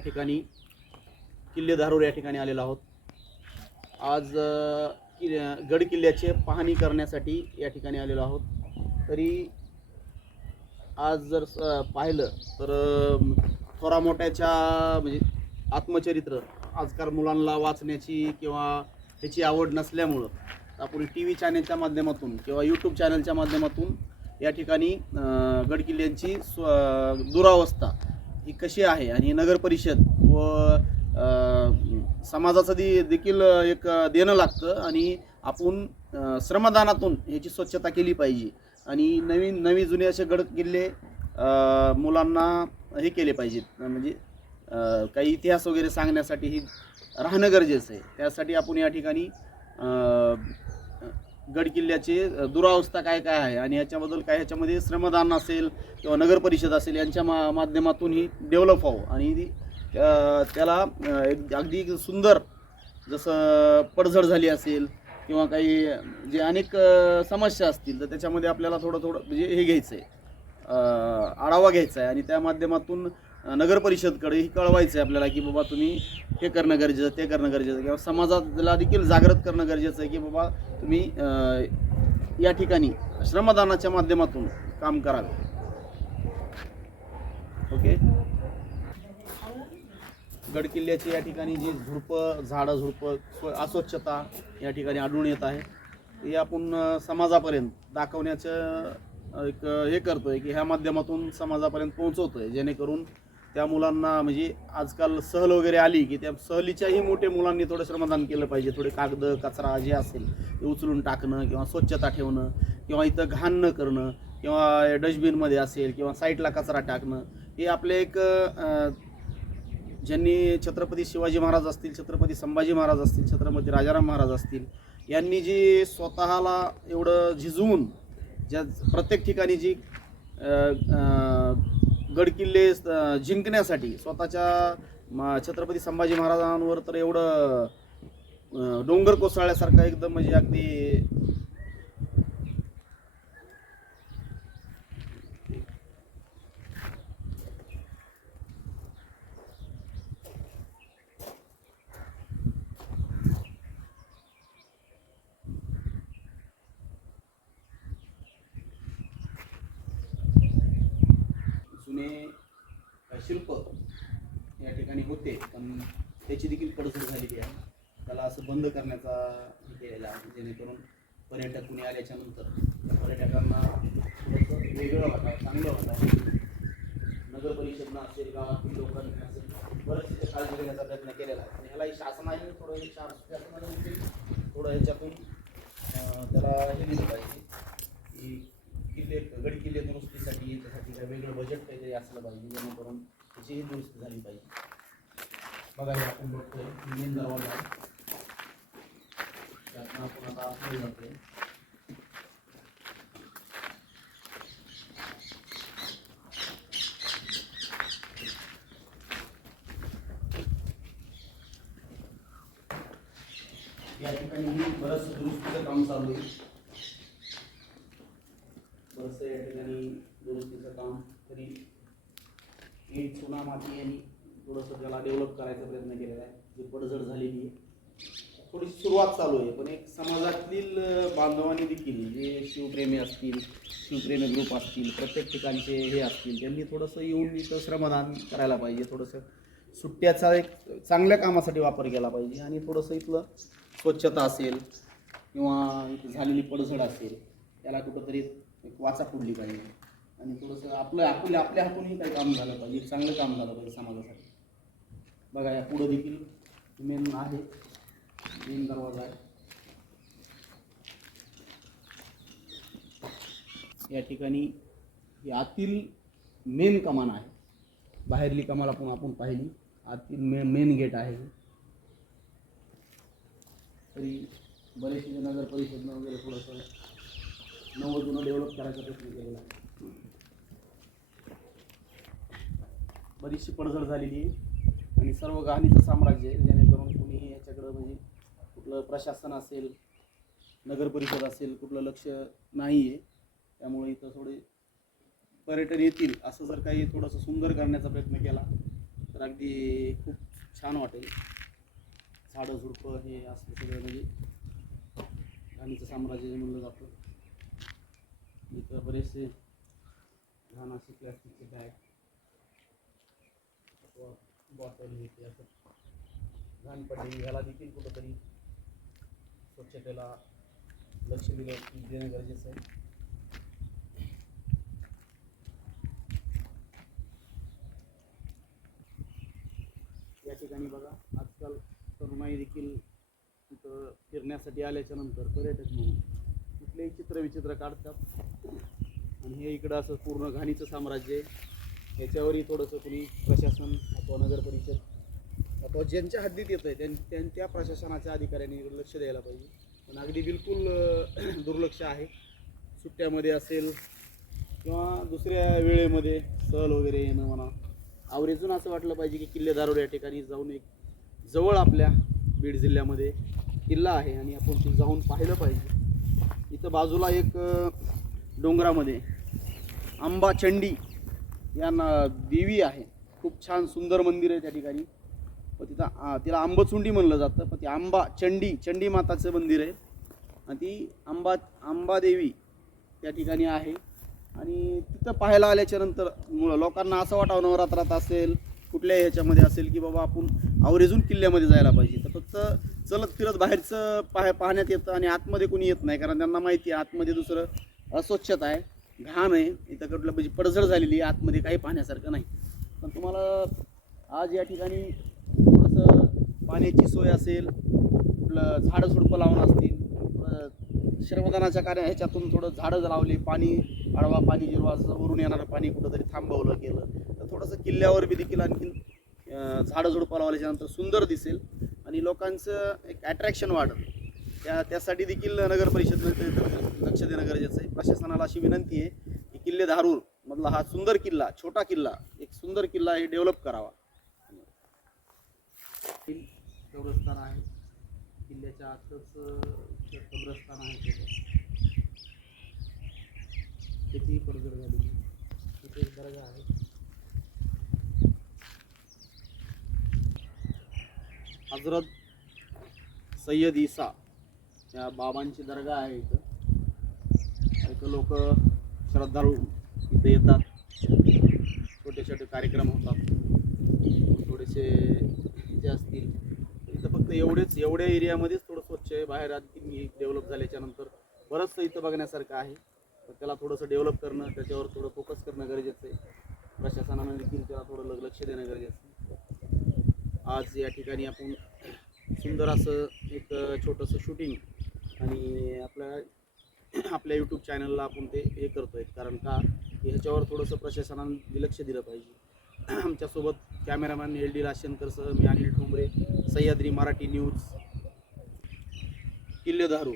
ठिकाणी किल्ले धारूर या ठिकाणी आलेलो आहोत. आज कि- गड किल्ल्याचे पाहणी करण्यासाठी या ठिकाणी आलेलो आहोत. तरी आज जर स- पाहिलं तर थोरा मोठ्याच्या म्हणजे आत्मचरित्र आजकाल मुलांना वाचण्याची किंवा त्याची आवड नसल्यामुळं आपण टी व्ही चॅनलच्या माध्यमातून किंवा यूट्यूब चॅनलच्या माध्यमातून या ठिकाणी गडकिल्ल्यांची स्व दुरावस्था ही कशी आहे? आणि नगर परिषद व समाजाचं दे देखील एक देणं लागतं आणि आपण श्रमदानातून ह्याची स्वच्छता केली पाहिजे. आणि नवीन नवी जुने असे गड किल्ले मुलांना हे केले पाहिजेत. म्हणजे काही इतिहास वगैरे सांगण्यासाठी ही राहणं गरजेचं आहे. त्यासाठी आपण या ठिकाणी गडकिल्ल्याचे दुरावस्था काय काय आहे? आणि याच्याबद्दल काय याच्यामध्ये श्रमदान असेल किंवा नगर परिषद असेल यांच्या मा माध्यमातून ही डेव्हलप व्हावं. आणि त्याला एक अगदी सुंदर जसं पडझड झाली असेल किंवा काही जे अनेक समस्या असतील तर त्याच्यामध्ये आपल्याला थोडं थोडं म्हणजे हे घ्यायचं आहे आढावा घ्यायचा आहे आणि त्या माध्यमातून नगर परिषदकडे ही कळवायचं आहे आपल्याला की बाबा तुम्ही हे करणं गरजेचं ते करणं गरजेचं आहे किंवा समाजाला देखील जागृत करणं गरजेचं आहे की बाबा तुम्ही या ठिकाणी श्रमदानाच्या माध्यमातून काम करावे ओके? गडकिल्ल्याची या ठिकाणी जी झुडपं झाडं झुडपं स्व- अस्वच्छता या ठिकाणी आढळून येत आहे. हे आपण समाजापर्यंत दाखवण्याचं एक हे करतोय की ह्या माध्यमातून समाजापर्यंत पोहोचवतोय जेणेकरून त्या मुलांना म्हणजे आजकाल सहल वगैरे आली की त्या सहलीच्याही मोठे मुलांनी थोडं श्रमदान केलं पाहिजे. थोडे कागद कचरा जे असेल ते उचलून टाकणं किंवा स्वच्छता ठेवणं किंवा इथं घाण न करणं किंवा डस्टबिनमध्ये असेल किंवा साईडला कचरा टाकणं हे आपले एक ज्यांनी छत्रपती शिवाजी महाराज असतील छत्रपती संभाजी महाराज असतील छत्रपती राजाराम महाराज असतील यांनी जी स्वतःला एवढं झिजवून ज्या प्रत्येक ठिकाणी जी गडकिल्ले जिंकण्यासाठी स्वतःच्या छत्रपती संभाजी महाराजांवर तर एवढं डोंगर कोसळल्यासारखं एकदम म्हणजे अगदी जुने शिल्प या ठिकाणी होते पण त्याची देखील पडझड झालेली आहे. त्याला असं बंद करण्याचा हे केलेला आहे जेणेकरून पर्यटक कुणी आल्याच्यानंतर पर्यटकांना थोडंसं वेगळं वाटावं चांगलं वाटावं. नगर परिषदनं असेल गावातील लोकांनी असेल बरंच तिथे काळजी घेण्याचा प्रयत्न केलेला आहे. आणि ह्यालाही शासनाने थोडं हे शासनाने देखील थोडं ह्याच्यातून त्याला हे दिलं पाहिजे की किल्ले गड किल्ले दुरुस्तीसाठी याच्यासाठी वेगळं बजेट काहीतरी असलं पाहिजे जेणेकरून त्याचीही दुरुस्ती झाली पाहिजे. बघा हे आपण बघतोय मेन दरवाजा त्यातनं आपण आता आतमध्ये जातोय. या ठिकाणी बरंच दुरुस्तीचं काम चालू आहे बरंचसं या ठिकाणी दुरुस्तीचं त्यासाठी ईट चुना माती यांनी थोडंसं त्याला डेव्हलप करायचा प्रयत्न केलेला आहे. जी पडझड झालेली आहे. थोडीशी सुरुवात चालू आहे पण एक समाजातील बांधवांनी देखील जे शिवप्रेमी असतील शिवप्रेमी ग्रुप असतील प्रत्येक ठिकाणचे हे असतील त्यांनी थोडंसं येऊन इथं श्रमदान करायला पाहिजे. थोडंसं सुट्ट्याचा एक चांगल्या कामासाठी वापर केला पाहिजे आणि थोडंसं इथलं स्वच्छता असेल किंवा झालेली पडझड असेल त्याला कुठंतरी एक वाचा फुडली पाहिजे. आणि थोडंसं आपलं आपलं आपल्या हातूनही काही काम झालं पाहिजे. एक चांगलं काम झालं पाहिजे समाजासाठी. बघा या पुढं देखील मेन आहे. मेन दरवाजा आहे. या ठिकाणी आतील मेन कमान आहे. बाहेरली कमान आपण आपण पाहिली. आतील मे मेन गेट आहे. तरी बरेचसे नगर परिषदनं वगैरे थोडंसं नवं जुनं डेव्हलप करायचा प्रयत्न केलेला आहे. बरीचशी पडझड झालेली आहे. आणि सर्व गहाणीचं साम्राज्य आहे. जेणेकरून कुणीही याच्याकडं म्हणजे कुठलं प्रशासन असेल नगर परिषद असेल कुठलं लक्ष नाही आहे. त्यामुळे इथं थोडे पर्यटन येतील असं जर काही थोडंसं सुंदर करण्याचा प्रयत्न केला तर अगदी खूप छान वाटेल. झाडं झुडपं हे असं सगळं म्हणजे घाणीचं साम्राज्य म्हणलं जातं. इथं बरेचसे घाण असे प्लॅस्टिकचे बॅग अथवा बॉटल हे ते असं घाण पडलेली ह्याला देखील कुठंतरी स्वच्छतेला लक्ष दिलं देणं गरजेचं आहे या ठिकाणी बघा, आजकाल तरुणाई देखील तिथं फिरण्यासाठी आल्याच्या पर्यटक म्हणून कुठलेही चित्र विचित्र काढतात. आणि हे इकडं असं पूर्ण घाणीचं साम्राज्य आहे. ह्याच्यावरही थोडंसं कुणी प्रशासन अथवा नगर परिषद अथवा ज्यांच्या हद्दीत येतं आहे त्यां त्यां त्या प्रशासनाच्या अधिकाऱ्यांनी लक्ष द्यायला पाहिजे. पण अगदी बिलकुल दुर्लक्ष आहे. सुट्ट्यामध्ये असेल किंवा दुसऱ्या वेळेमध्ये सहल वगैरे येणं म्हणा. आवरेजून असं वाटलं पाहिजे की किल्ले दारोड या ठिकाणी जाऊन एक जवळ आपल्या बीड जिल्ह्यामध्ये किल्ला आहे आणि आपण ते जाऊन पाहिलं पाहिजे. इथं बाजूला एक डोंगरामध्ये आंबा चंडी या ना देवी आहे. खूप छान सुंदर मंदिर आहे त्या ठिकाणी. व तिथं तिला आंबचुंडी म्हणलं जातं. पण ती आंबा चंडी चंडी माताचं मंदिर आहे. आणि ती आंबा आंबादेवी त्या ठिकाणी आहे. आणि तिथं पाहायला आल्याच्यानंतर लोकांना असं वाटावं नवरात्रात असेल कुठल्याही ह्याच्यामध्ये असेल की बाबा आपण आवरेजून किल्ल्यामध्ये जायला पाहिजे. तर फक्त चलत फिरत बाहेरचं पाह पाहण्यात येतं आणि आतमध्ये कोणी येत नाही. कारण त्यांना माहिती आहे आतमध्ये दुसरं अस्वच्छता आहे. घाण आहे इथं कुठलं म्हणजे पडझड झालेली आहे आतमध्ये काही पाहण्यासारखं नाही. पण तुम्हाला आज या ठिकाणी थोडंसं पाण्याची सोय असेल आपलं झाडं झुडपं लावणं असतील थोडं श्रमदानाच्या कार्य ह्याच्यातून थोडं झाडं लावली पाणी आडवा पाणी जिरवा असं वरून येणारं पाणी कुठंतरी थांबवलं गेलं तर थोडंसं किल्ल्यावर बी देखील आणखीन झाडं झुडपं लावल्याच्यानंतर सुंदर दिसेल. आणि लोकांचं एक ॲट्रॅक्शन वाढेल. त्या त्यासाठी देखील नगर परिषदनं लक्ष देणं गरजेचं आहे. प्रशासनाला अशी विनंती आहे की किल्ले धारूर मधला हा सुंदर किल्ला छोटा किल्ला एक सुंदर किल्ला हे डेव्हलप करावा. कब्रस्तान आहे किल्ल्याच्या आतच अं, कब्रस्तान आहे त्याचं. पडझड झालेली तिथे एक दर्गा आहे. हजरत सय्यद ईसा या बाबांची दर्गा आहे इथं. इथं लोक श्रद्धाळू इथे येतात. छोटे छोटे कार्यक्रम होतात. थोडेसे जे असतील इथं फक्त एवढेच एवढ्या एरियामध्येच थोडं स्वच्छ आहे. बाहेर आणखी डेव्हलप झाल्याच्यानंतर बरंचसं इथं बघण्यासारखं आहे. तर त्याला थोडंसं डेव्हलप करणं त्याच्यावर थोडं फोकस करणं गरजेचं आहे. प्रशासनानं देखील त्याला थोडं लग लक्ष देणं गरजेचं आहे. आज या ठिकाणी आपण सुंदर असं एक छोटंसं शूटिंग आणि आपल्या यूट्यूब चॅनलला आपण ते हे करतो आहे कारण का ह्याच्यावर थोडंसं प्रशासनाने लक्ष दिलं पाहिजे. आमच्यासोबत कॅमेरामॅन एल डी राशनकरसह मी अनिल ठोंबरे सह्याद्री मराठी न्यूज किल्लेदारू